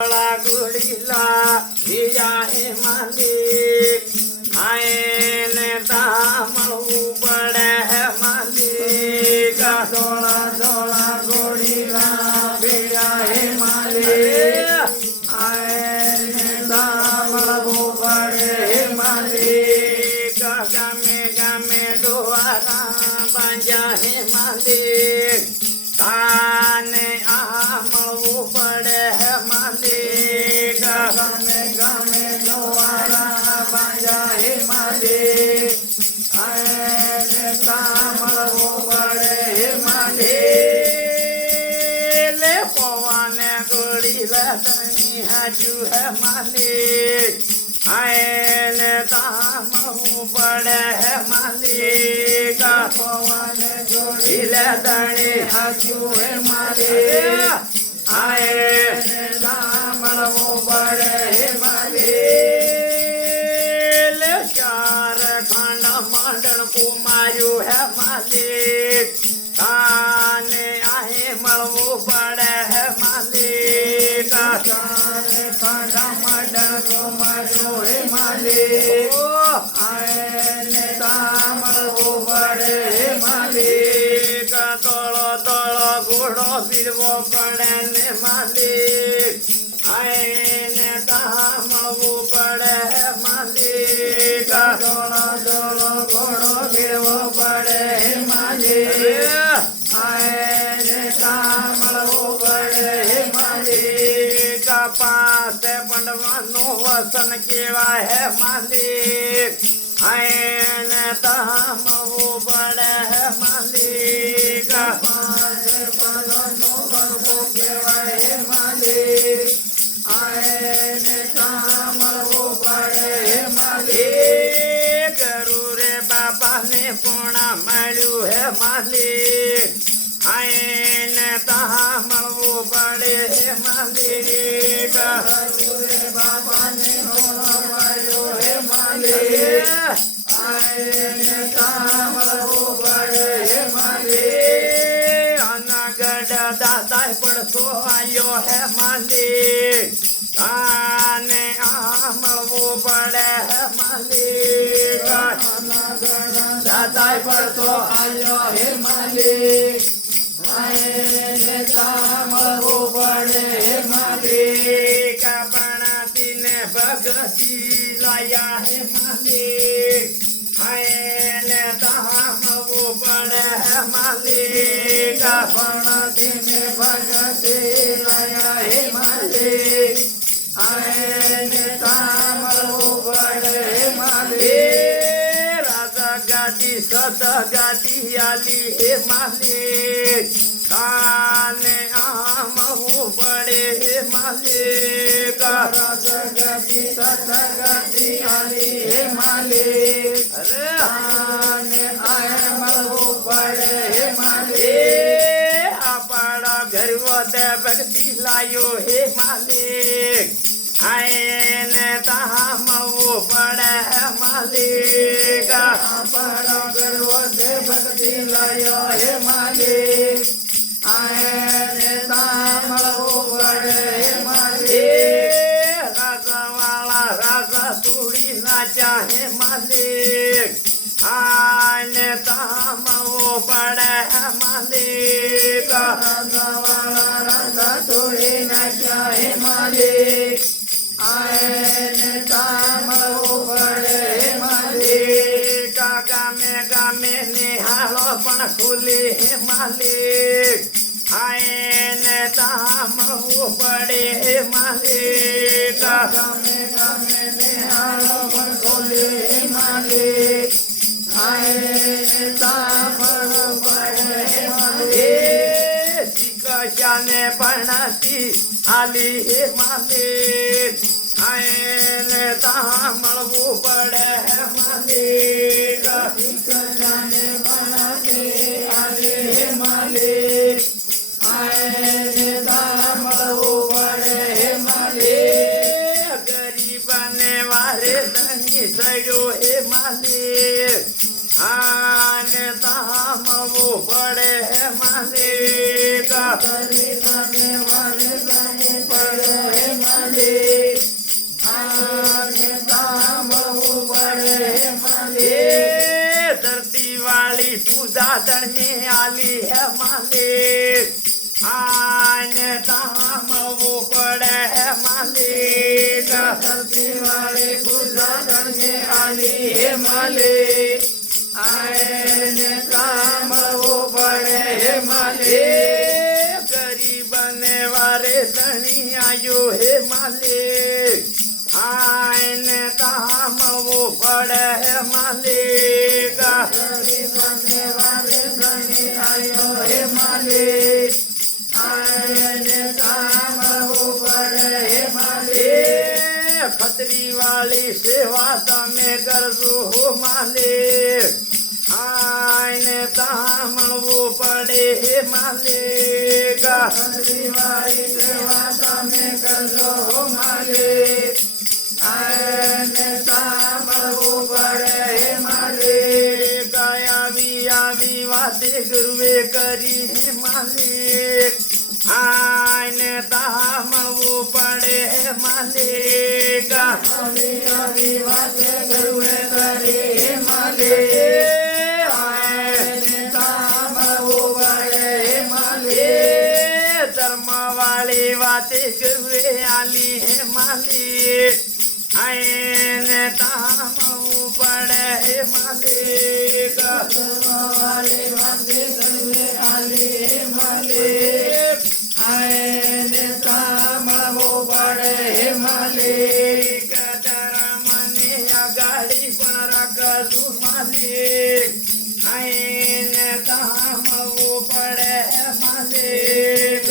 गुड़ीला हिया हे मालिक आए ने दामू बड़े है मालिक धोला धोला गोड़ीला बिया हे मालिक आए ने दामू बड़े हे मालिक गामे गामे डोरा बांजा हे मालिक ताने आमू बड़े है मालिक गामे गामे द्वारा बाजा हे मालिक आए ने दामू बड़े हे मालिक ले पवाने गोड़ीला तनी हाजू है मालिक आए ने दामू बड़े है मालिक पवन जोड़ी इले दणी हाजू हे मालिक आए ने दामू बड़े हे मालिक ले चार खंड मंडल कुमारू है मालिक ताने आए मलवू बड़े है मालिक चारे खंड मंडल को मारो हे मालिक आए ने दामू बड़े हे मालिक दौड़ो दौड़ो घोड़ो बिरवो पड़े ने मालिक आए ने दामलवू बड़े है मालिक दोलो दोलो घोड़ो गिरवो पड़े हे मालिक आए ने दामू बड़े हे मालिक पास पंडवानो वसन केवा है मालिक आयन तामू बड़े है मालिक पास पनो को केवाय हे मालिक आए ने दामू बड़े हे मालिक गरुरे बाबा ने पूर्णा मळ्यू है मालिक आयन तामू बड़े है मालिक गुरुदेव बाबा ने मारो हे मालिक आए ने दामू बड़े हे मालिक अनगढ़ दादा पड़सो आयो है मालिक ताने आमलवू बड़े है मालिक दादा पर तो आयो हे मालिक आए ने दामू बड़े हे मालिक बनाती ने भगती लाया है मालिक आए ने दामलवू बड़े है मालिक बनाती में भगते लाया हे मालिक आए ने दामू बड़े हे मालिक राजा गादी सत गादी आली हे मालिक ताने आमहू बड़े हे मालिक जगती सतगती आली हे मालिक अरे आने आए मलबू बड़े हे मालिक अपना घर वदे भक्ति लायो हे मालिक आयन तामहू बड़े हे मालिक अपना गर्व दे भक्ति लायो हे मालिक आए मलबू बड़े हे मालिक राजा वाला राजा तूड़ी नाचा है मालिक आने तामहू बड़े है मालिक राजा वाला राजा थोड़ी नाचा हे मालिक आए मलबू बड़े हे मालिक गामे गामे निहालो पण खुली है मालिक आयन तामहू बड़े है मालिक गामे गामे निहालो पण खोले हे मालिक आए मलबू बड़े हे मालिक कशाने बनाती आली हे मालिक आयन तामलवू बड़े है मालिक जाने बनाते आले हे मालिक आए मलबू बड़े हे मालिक गरीब ने वारे धनी सड़ो हे मालिक आन तामलवू बड़े है मालिक करी वाले पड़े हे मालिक ધણની આલી હે માલિક આને તામવું પડે હે માલિક ધરતી વાળી ગુજરાતને આલી હે માલિક આને સાંભળવું પડે હે માલિક ગરીબને વારે ધણી આયો હે માલિક આને તામવું પડે હે માલિક ગરીબને વારે ધણી આયો હે માલિક આને સાંભળવું પડે હે માલિક ખતરી વાળી સેવા તમે કરજો હો માલિક આને તામણવું પડે હે માલિક ધરતી વાળી સેવા તમે કરજો હો માલિક આને સાંભળવું પડે હે માલિક આવી વાતે ગુરુએ કરી હે માલિક આને તામણવું પડે હે માલિક આવી વાતે ગુરુએ કરી હે માલિક આને સાંભળવું પડે હે માલિક ધર્મ વાળી વાતે ગુરુએ આલી હે માલિક આને તામણવું પડે હે માલિક વાળી વાતે ગુરુએ આલી હે માલિક આને સાંભળવું પડે હે માલિક મને આગાડી પણ રાખજો માલિક આને તામણવું પડે હે માલિક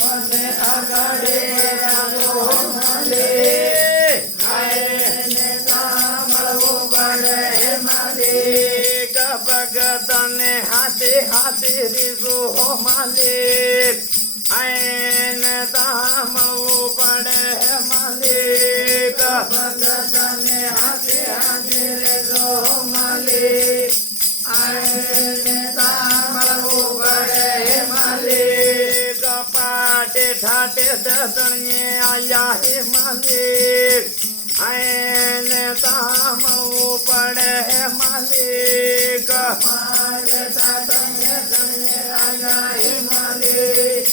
મને આગાડે રાખો માલિક આને સાંભળવું પડે હે માલિક ભગતને હાથે હાથે રીઝો હો માલિક આને તામણવું પડે હે માલિક ભગતને હાથે હાથે રેજો માલિક આને સાંભળવું પડે હે માલિક પાટે ઠાટે દતણીએ આયા હે માલિક આને તામણવું પડે હે માલિક મારે સાતને તને આયા હે માલિક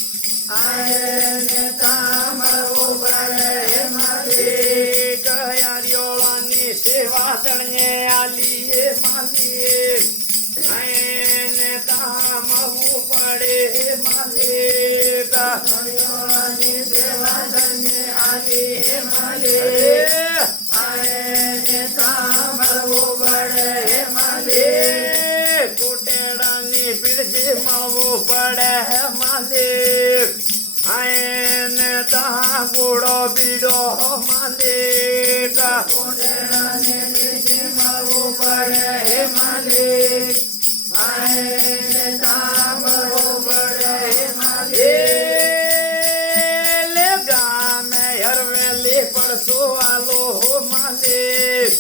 આને સાંભળવું પડે હે માલિક યારિયોળાની સેવા તણીએ આલી હે માલિક આને તામણવું પડે હે માલિક હરિયોળાની સેવા તને આલી હે માલિક આને સાંભળવું પડે હે માલિક કોટેડાની પીડજી મળવું પડે હે માલિક આને તાગુડો બીડો માલિક કોટેડાને પીઠે મળવું પડે હે માલિક આને સાંભળવું પડે હે માલિક ગામે હરવેલી પડસો આલો હો માલિક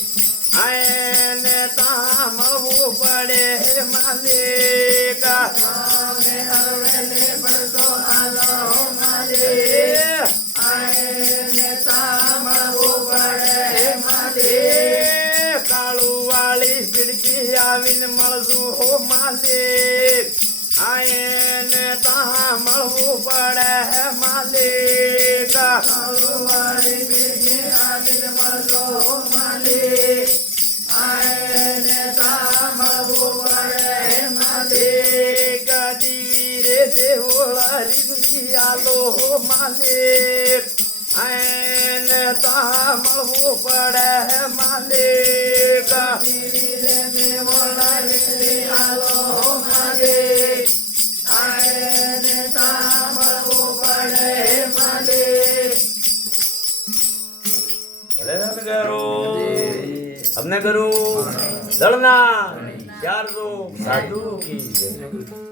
આને તામળવું પડે હે માલિક ગામે હરવેલી પડસો આલો હો માલિક આને સાંભળવું પડે હે માલિક કાળુ વાળી પીડકી આવીને મળશું હો માલિક આને તામળવું પડે હે માલિક કાળુવાળી પીઠે આવીને મળજો હો માલિક આને સાંભળવું પડે હે માલિક દીવી રે દેવોળા રીગવી આલો હો માલિક આને તામળવું પડે હે માલિક ધીરે દેવોળા રીગવી આલો હો માલિક આને સાંભળવું પડે હે માલિક ભલે કરો અમને કરું દળના ચારસો સાધુ કી જય.